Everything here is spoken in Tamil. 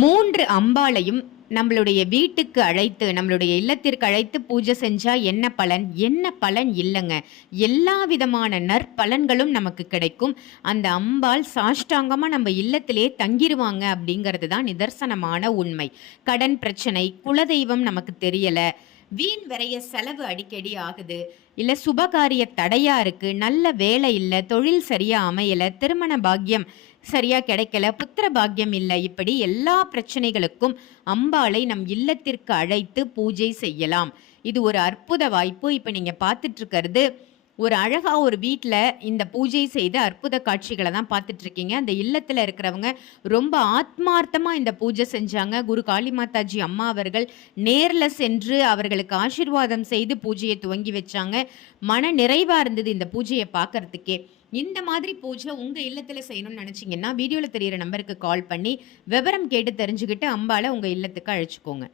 3 அம்பாளையும் நம்மளுடைய வீட்டுக்கு அழைத்து, நம்மளுடைய இல்லத்திற்கு அழைத்து பூஜை செஞ்சா என்ன பலன்? என்ன பலன் இல்லங்க. எல்லா விதமான நற்பலன்களும் நமக்கு கிடைக்கும். அந்த அம்பாள் சாஷ்டாங்கமா நம்ம இல்லத்திலே தங்கிருவாங்க அப்படிங்கிறது தான் நிதர்சனமான உண்மை. கடன் பிரச்சனை, குலதெய்வம் நமக்கு தெரியல, வீண் விரைய செலவு அடிக்கடி ஆகுது, இல்ல சுபகாரிய தடையா இருக்கு, நல்ல வேலை இல்ல, தொழில் சரியா அமையல, திருமண பாக்கியம் சரியா கிடைக்கல, புத்திர பாக்கியம் இல்ல, இப்படி எல்லா பிரச்சனைகளுக்கும் அம்பாளை நம் இல்லத்திற்கு அழைத்து பூஜை செய்யலாம். இது ஒரு அற்புத வாய்ப்பு. இப்ப நீங்க பார்த்துட்டு இருக்கிறது ஒரு அழகா ஒரு வீட்டில் இந்த பூஜை செய்து அற்புத காட்சிகளை தான் பார்த்துட்டு இருக்கீங்க. அந்த இல்லத்தில் இருக்கிறவங்க ரொம்ப ஆத்மார்த்தமாக இந்த பூஜை செஞ்சாங்க. குரு காளிமாதாஜி அம்மா அவர்கள் நேரில் சென்று அவர்களுக்கு ஆசீர்வாதம் செய்து பூஜையை துவங்கி வச்சாங்க. மன நிறைவாக இருந்தது இந்த பூஜையை பார்க்கறதுக்கே. இந்த மாதிரி பூஜை உங்கள் இல்லத்தில் செய்யணும்னு நினச்சிங்கன்னா வீடியோவில் தெரிகிற நம்பருக்கு கால் பண்ணி விவரம் கேட்டு தெரிஞ்சுக்கிட்டு அம்பாளை உங்கள் இல்லத்துக்கு அழைச்சிக்கோங்க.